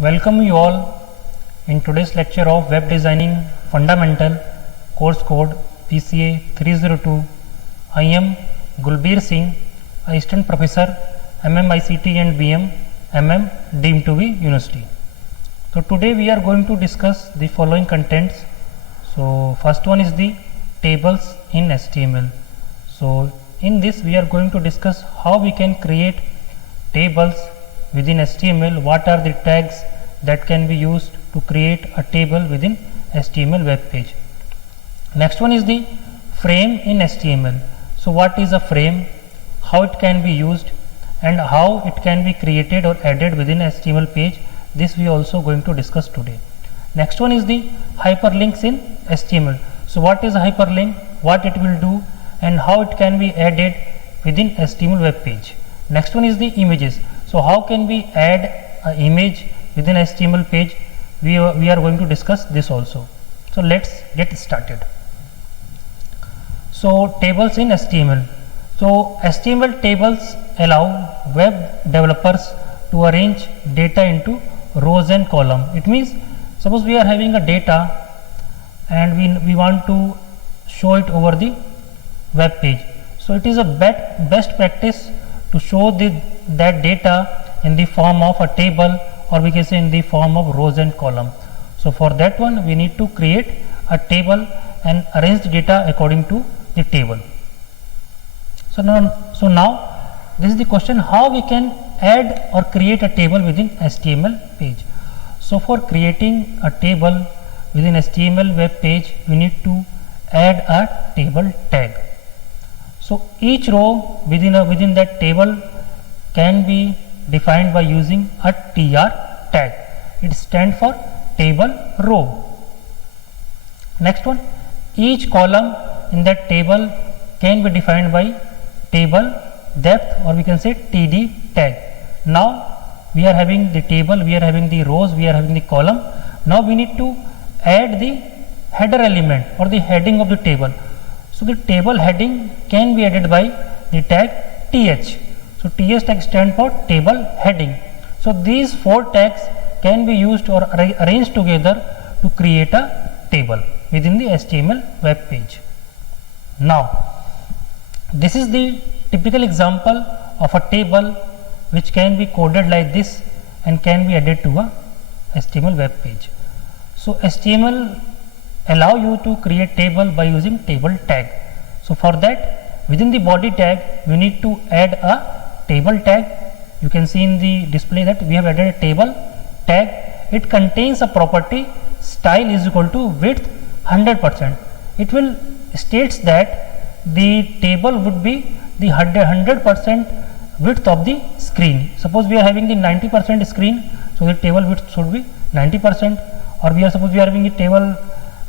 Welcome you all in today's lecture of Web Designing Fundamental Course Code PCA 302. I am Gulbir Singh, Assistant Professor MMICT and BM MM deemed to be University. So today we are going to discuss the following contents. So first one is the tables in HTML. So in this we are going to discuss how we can create tables within HTML, what are the tags that can be used to create a table within HTML web page. Next one is the frame in HTML. So what is a frame, how it can be used, and how it can be created or added within HTML page. This we also going to discuss today. Next one is the hyperlinks in HTML. So what is a hyperlink, what it will do, and how it can be added within HTML web page. Next one is the images. So how can we add an image within HTML page? We are going to discuss this also. So let's get started. So tables in HTML. So HTML tables allow web developers to arrange data into rows and columns. It means suppose we are having a data and we want to show it over the web page. So it is a best practice to show that data in the form of a table, or we can say in the form of rows and columns. So for that one we need to create a table and arrange the data according to the table. So now this is the question, how we can add or create a table within HTML page. So for creating a table within HTML web page, we need to add a table tag. So each row within that table can be defined by using a tr tag. It stands for table row. Next one, each column in that table can be defined by table depth, or we can say td tag. Now we are having the table, we are having the rows, we are having the column. Now we need to add the header element or the heading of the table. So the table heading can be added by the tag th. So th tag stands for table heading. So these four tags can be used or arranged together to create a table within the HTML web page. Now this is the typical example of a table which can be coded like this and can be added to a HTML web page. So HTML allow you to create table by using table tag. So for that, within the body tag we need to add a table tag. You can see in the display that we have added a table tag. It contains a property style is equal to width 100%. It will states that the table would be the 100% width of the screen. Suppose we are having the 90% screen, so the table width should be 90%, or we are having a table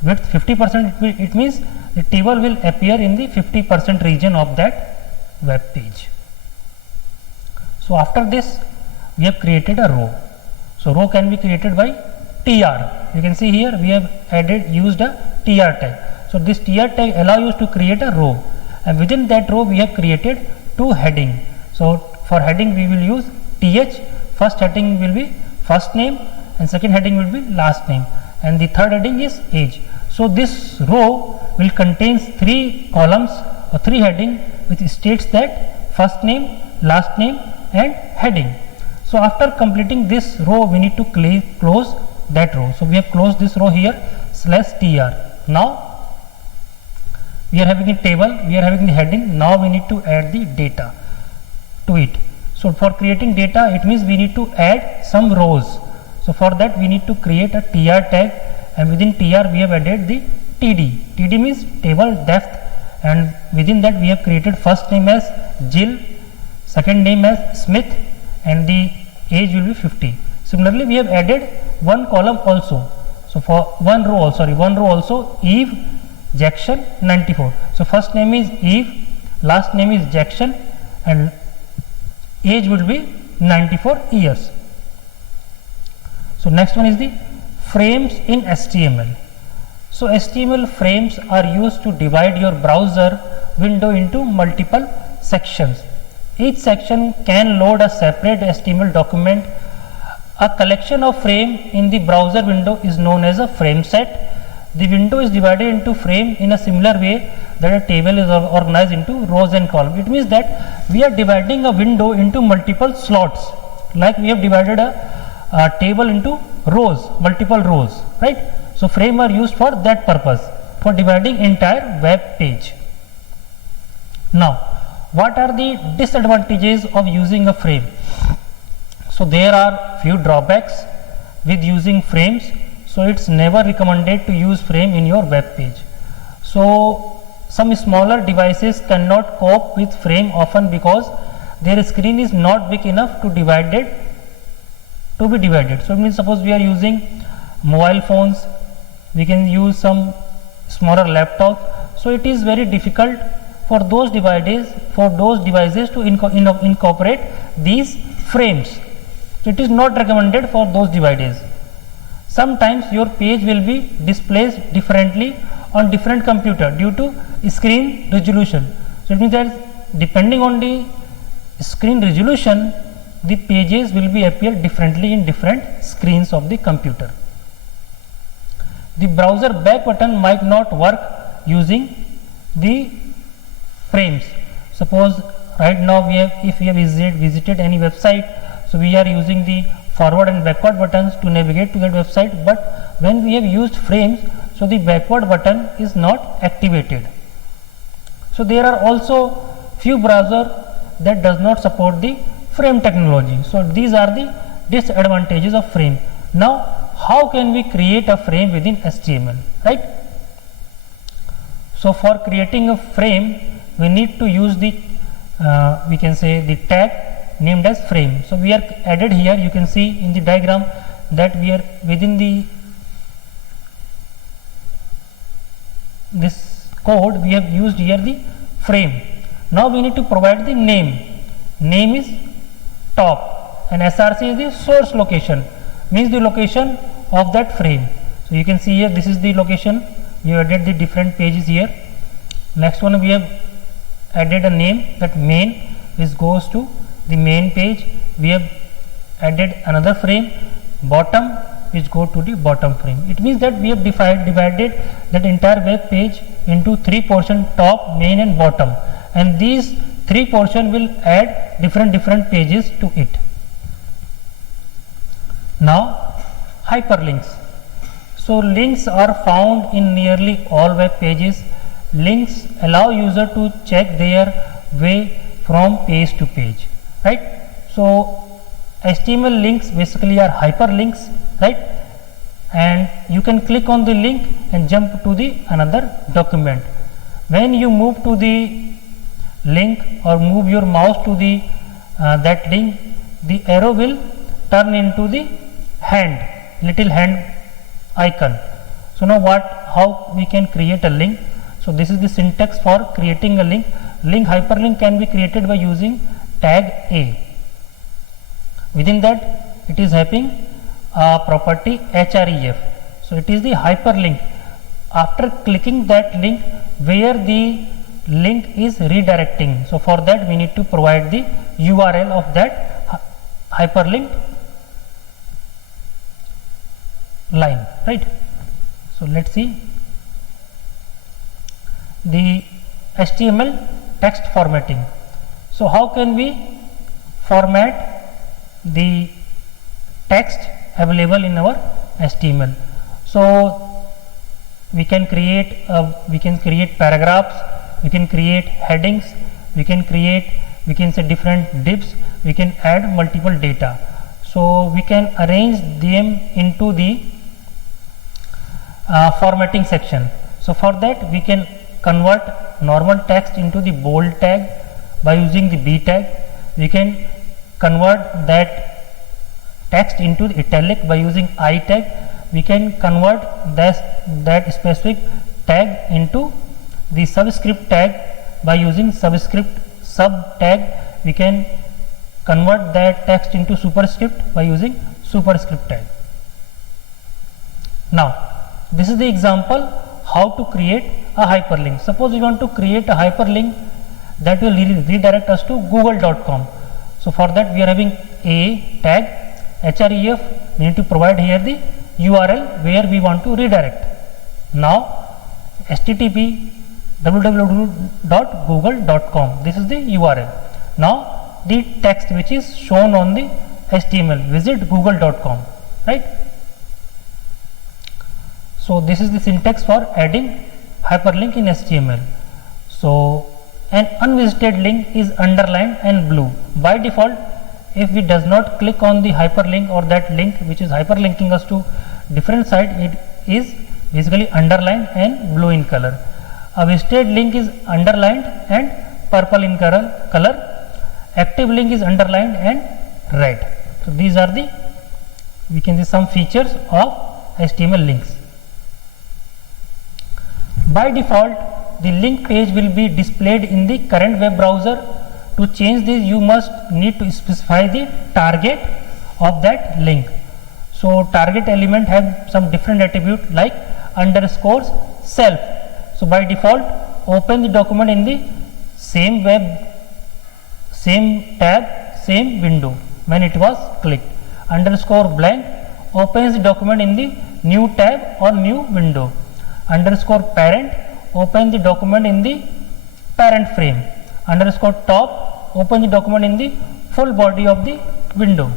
width 50%, it means the table will appear in the 50% region of that web page. So after this we have created a row. So row can be created by tr. You can see here we have used a tr tag. So this tr tag allows you to create a row, and within that row we have created two heading. So for heading we will use th. First heading will be first name and second heading will be last name, and the third heading is age. So this row will contain three columns or three heading which states that first name, last name and heading. So after completing this row we need to close that row. So we have closed this row here /tr. Now we are having a table, we are having the heading. Now we need to add the data to it. So for creating data, it means we need to add some rows. So for that we need to create a tr tag, and within tr we have added the td. Td means table depth, and within that we have created first name as Jill, second name as Smith, and the age will be 50. Similarly we have added one column also. So for one row also Eve Jackson 94. So first name is Eve, last name is Jackson, and age will be 94 years. So next one is the frames in HTML. So HTML frames are used to divide your browser window into multiple sections. Each section can load a separate HTML document A collection of frame in the browser window is known as a frame set. The window is divided into frame in a similar way that a table is organized into rows and columns. It means that we are dividing a window into multiple slots, like we have divided a table into rows, multiple rows, right? So frame are used for that purpose, for dividing entire web page. Now, what are the disadvantages of using a frame? So there are few drawbacks with using frames. So it's never recommended to use frame in your web page. So some smaller devices cannot cope with frame often because their screen is not big enough to be divided. So it means suppose we are using mobile phones, we can use some smaller laptops. So it is very difficult for those devices to incorporate these frames. So it is not recommended for those devices. Sometimes your page will be displayed differently on different computer due to screen resolution. So it means that depending on the screen resolution, the pages will be appear differently in different screens of the computer. The browser back button might not work using the frames. Suppose right now if we have visited any website, so we are using the forward and backward buttons to navigate to that website, but when we have used frames, so the backward button is not activated. So there are also few browsers that does not support the frame technology. So these are the disadvantages of frame. Now how can we create a frame within HTML, right? So for creating a frame, we need to use the we can say the tag named as frame. So we are added here, you can see in the diagram that we are within this code we have used here the frame. Now we need to provide the name. Name is top and src is the source location, means the location of that frame. So you can see here this is the location. We have added the different pages here. Next one we have added a name, that main is goes to the main page. We have added another frame, bottom, which go to the bottom frame. It means that we have divided that entire web page into three portions, top, main and bottom, and these three portions will add different pages to it. Now hyperlinks. So links are found in nearly all web pages. Links allow user to check their way from page to page, right? So HTML links basically are hyperlinks, right? And you can click on the link and jump to the another document. When you move to the link or move your mouse to the that link, the arrow will turn into the little hand icon. So now how we can create a link? So this is the syntax for creating a link. Hyperlink can be created by using tag A. Within that it is having a property href. So it is the hyperlink. After clicking that link, where the link is redirecting. So for that we need to provide the URL of that hyperlink line, right? So let's see the HTML text formatting. So how can we format the text available in our HTML? So we can create paragraphs, we can create headings, we can say different divs, we can add multiple data. So we can arrange them into the formatting section. So for that we can convert normal text into the bold tag by using the B tag. We can convert that text into the italic by using I tag. We can convert that specific tag into the subscript tag by using subscript sub tag. We can convert that text into superscript by using superscript tag. Now this is the example how to create a hyperlink. Suppose we want to create a hyperlink that will redirect us to google.com. So for that we are having a tag href, we need to provide here the URL where we want to redirect. Now http www.google.com, this is the URL. Now the text which is shown on the HTML, visit google.com, right? So this is the syntax for adding hyperlink in HTML. So an unvisited link is underlined and blue. By default, if we does not click on the hyperlink or that link which is hyperlinking us to different site, it is basically underlined and blue in color. A visited link is underlined and purple in color. Active link is underlined and red. So these are the, we can see some features of HTML links. By default, the link page will be displayed in the current web browser. To change this, you must need to specify the target of that link. So target element have some different attribute like underscores self. So by default, open the document in the same web, same tab, same window when it was clicked. Underscore blank opens the document in the new tab or new window. Underscore parent open the document in the parent frame. Underscore top open the document in the full body of the window.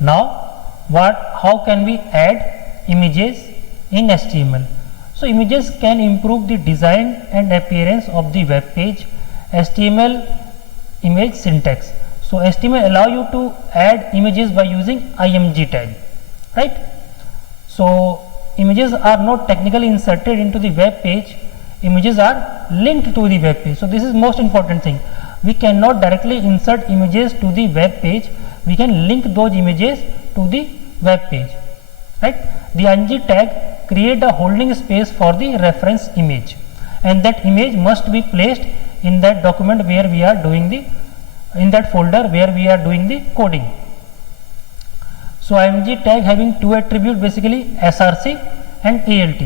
Now how can we add images in HTML? So images can improve the design and appearance of the web page. HTML image syntax. So HTML allow you to add images by using img tag, right? So images are not technically inserted into the web page, images are linked to the web page. So this is most important thing. We cannot directly insert images to the web page, we can link those images to the web page, right? The img tag create a holding space for the reference image, and that image must be placed in that document where we are doing the, in that folder where we are doing the coding. So img tag having two attributes, basically src and alt.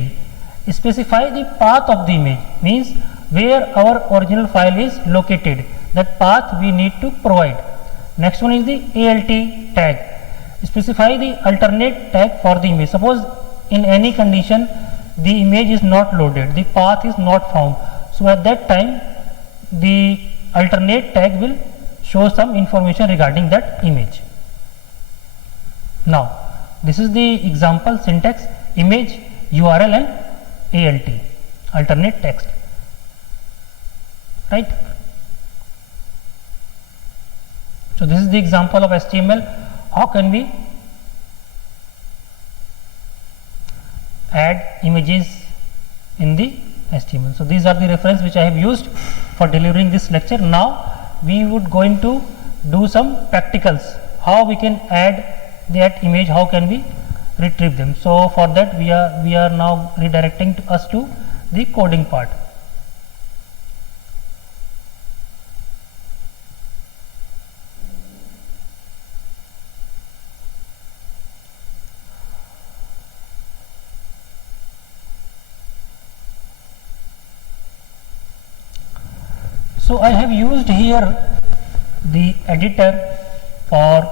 Specify the path of the image, means where our original file is located, that path we need to provide. Next one is the alt tag. Specify the alternate tag for the image. Suppose in any condition the image is not loaded, the path is not found, so at that time the alternate tag will show some information regarding that image. Now this is the example syntax: image, URL and alt, alternate text, right? So this is the example of HTML. How can we add images in the HTML? So these are the reference which I have used for delivering this lecture. Now we would going to do some practicals, how we can add that image, how can we retrieve them. So for that we are now redirecting us to the coding part. So I have used here the editor for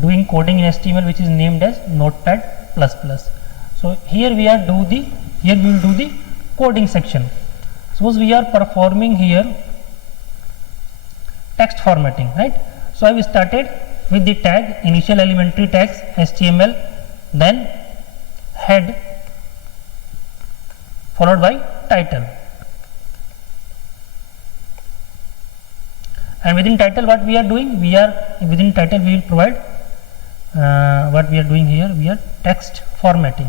doing coding in HTML, which is named as Notepad++. So here we will do the coding section. Suppose we are performing here text formatting, right? So I have started with the tag, initial elementary tags HTML, then head followed by title. And within title what we are doing, within title we will provide what we are doing here, we are text formatting.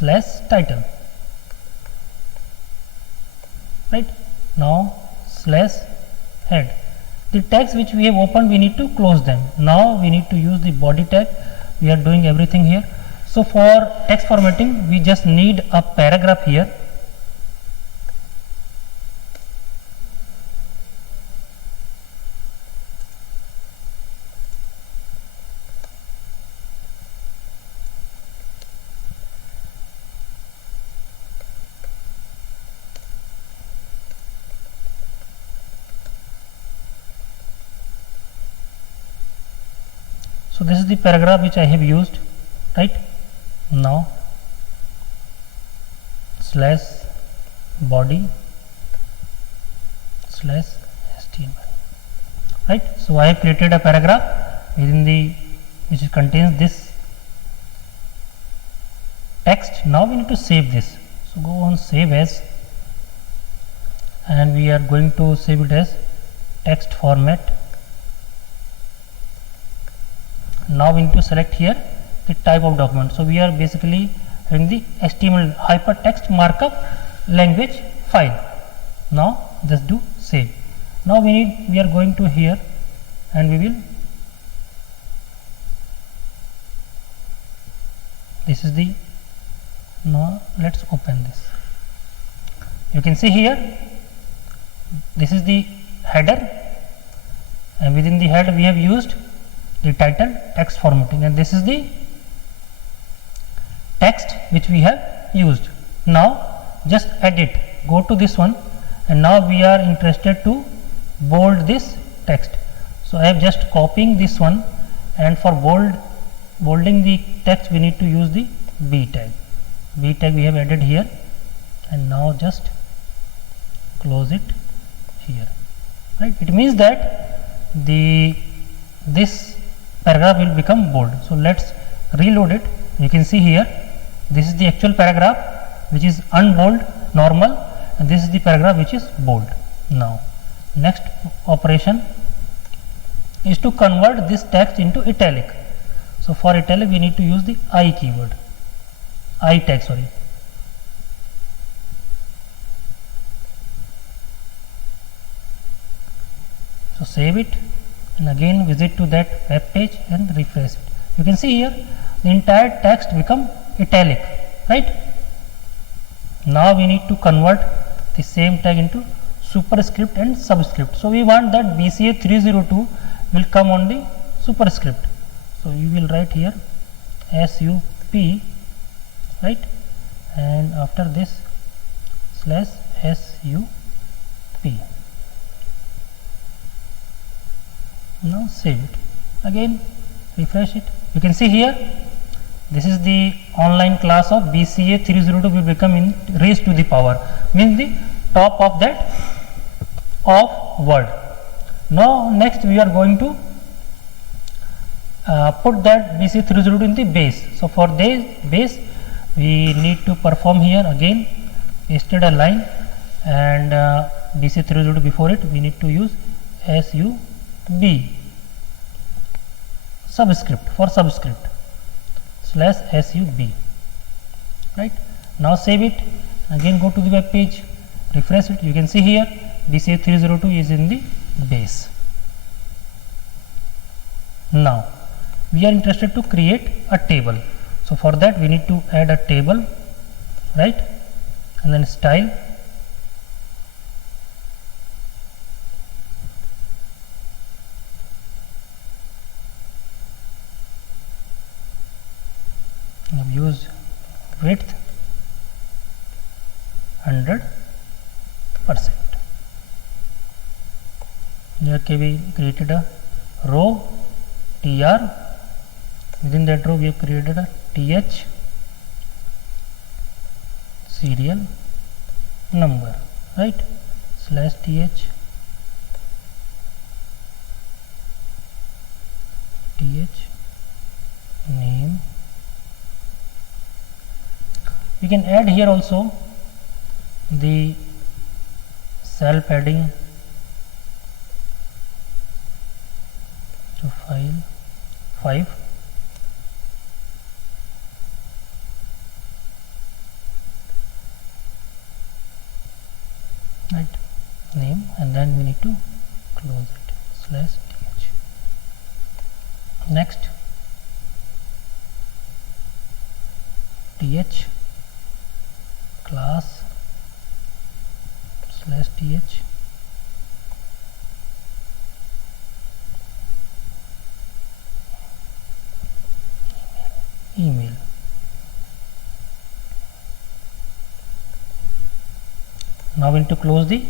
/title, right? Now /head. The tags which we have opened, we need to close them. Now we need to use the body tag. We are doing everything here. So for text formatting we just need a paragraph here. So this is the paragraph which I have used, right? Now slash body slash HTML, right? So I have created a paragraph within the which contains this text. Now we need to save this. So go on save as, and we are going to save it as text format. Now we need to select here the type of document. So we are basically having the HTML hypertext markup language file. Now just do save. Now we are going to here and we will, this is the, now let's open this. You can see here this is the header, and within the header we have used the title text formatting, and this is the text which we have used. Now just edit, go to this one, and now we are interested to bold this text. So I have just copying this one, and for bolding the text we need to use the B tag. B tag we have added here, and now just close it here, right? It means that this paragraph will become bold. So let's reload it. You can see here this is the actual paragraph which is unbold normal, and this is the paragraph which is bold. Now next operation is to convert this text into italic. So for italic we need to use the I keyword, I tag, sorry. So save it and again visit to that web page and refresh it. You can see here the entire text become italic, right? Now we need to convert the same tag into superscript and subscript. So we want that BCA 302 will come on the superscript. So you will write here SUP, right? And after this slash SUP. Now save it. Again refresh it. You can see here this is the online class of BCA 302 will become in raised to the power, means the top of that of word. Now next we are going to put that BCA 302 in the base. So for this base we need to perform here again pasted a line, and BCA 302 before it we need to use SUB subscript for subscript slash SUB, right? Now save it, again go to the web page, refresh it. You can see here BCA 302 is in the base. Now we are interested to create a table. So for that we need to add a table, right? And then style, use width 100%. Here we created a row tr, within that row we have created a th serial number, right? Slash th name. We can add here also the cell padding to file 5, right? Name, and then we need to close it slash th. Next th class slash th email. Now we need to close the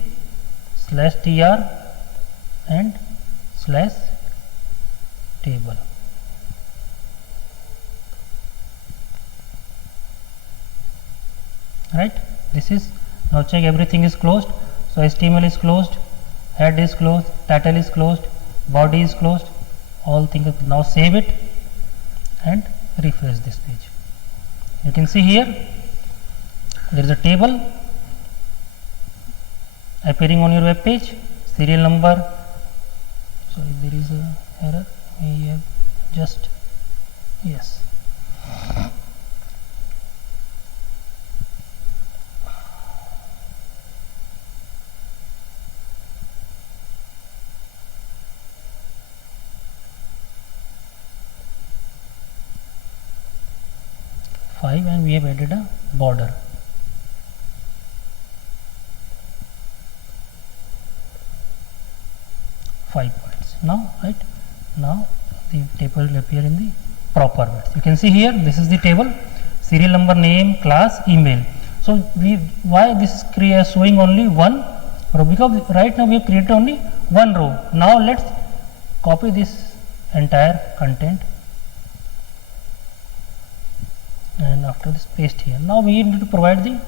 slash tr and slash table. right? This is, now check everything is closed. So HTML is closed, head is closed, title is closed, body is closed, all things. Now save it and refresh this page. You can see here there is a table appearing on your web page, serial number. So if there is a error, we have just, yes, five, and we have added a border. Now, right, now the table will appear in the proper way. You can see here, this is the table, serial number, name, class, email. So why this is showing only one row? Because right now we have created only one row. Now let's copy this entire content, and after this paste here. Now we need to provide the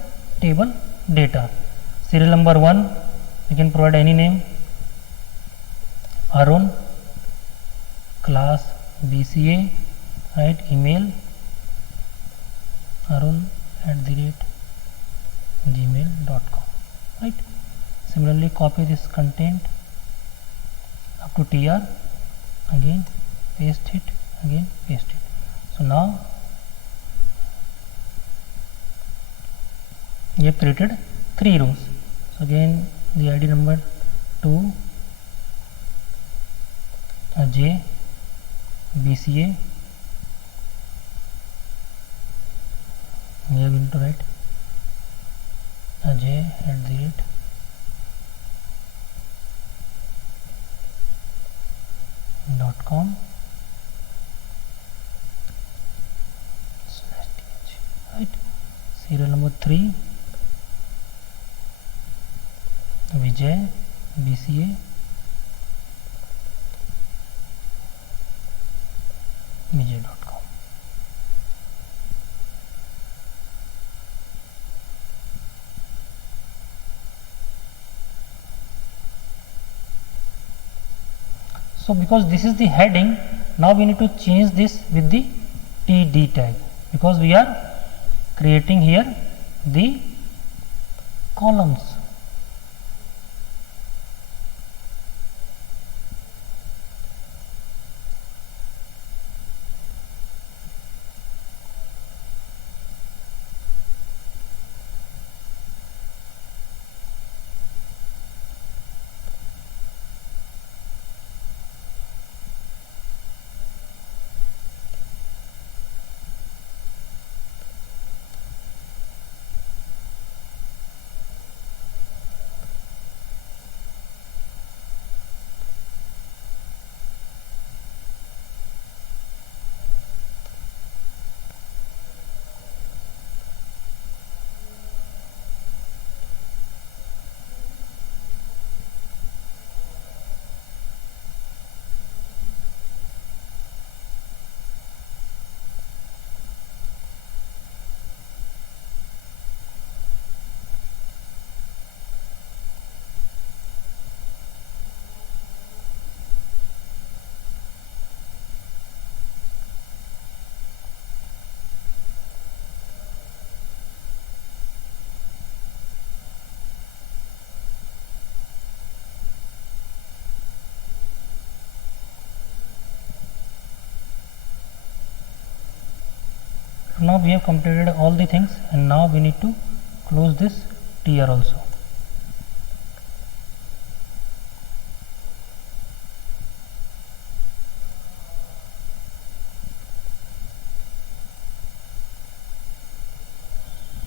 table data. Serial number 1, we can provide any name, Arun, class BCA, right, email arun@gmail.com, right. Similarly, copy this content up to tr, again paste it, again paste it. So now we have created 3 rows. So again the ID number 2, J, BCA, we are going to write ajay@.com/th, right. Serial number 3, Vijay, BCA, vijay.com. So because this is the heading, now we need to change this with the TD tag, because we are creating here the columns. Now we have completed all the things, and now we need to close this tier also.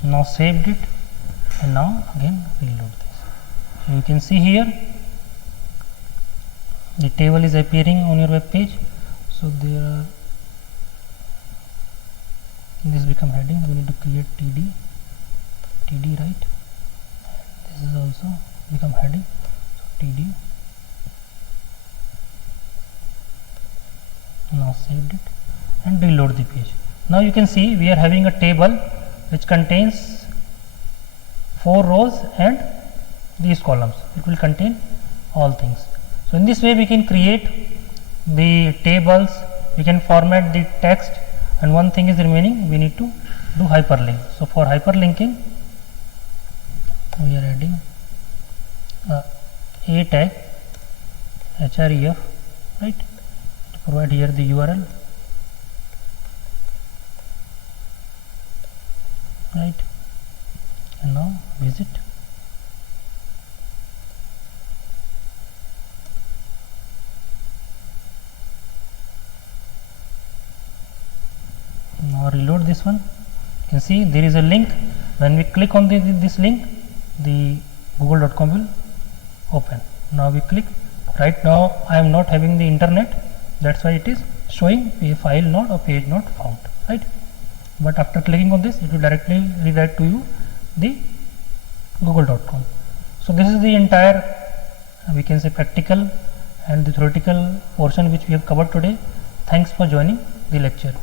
Now saved it, and now again reload this. So you can see here the table is appearing on your web page. So there are, this become heading, we need to create TD, right, this is also become heading, so TD. Now saved it and reload the page. Now you can see we are having a table which contains 4 rows and these columns. It will contain all things. So in this way we can create the tables, we can format the text, and one thing is remaining, we need to do hyperlink. So for hyperlinking we are adding a tag href, right, to provide here the URL, right, and now visit. Now reload this one. You can see there is a link. When we click on this link, the google.com will open. Now we click. Right now I am not having the internet, that's why it is showing a file not or page not found, right? But after clicking on this, it will directly redirect to you the google.com. So this is the entire, we can say, practical and the theoretical portion which we have covered today. Thanks for joining the lecture.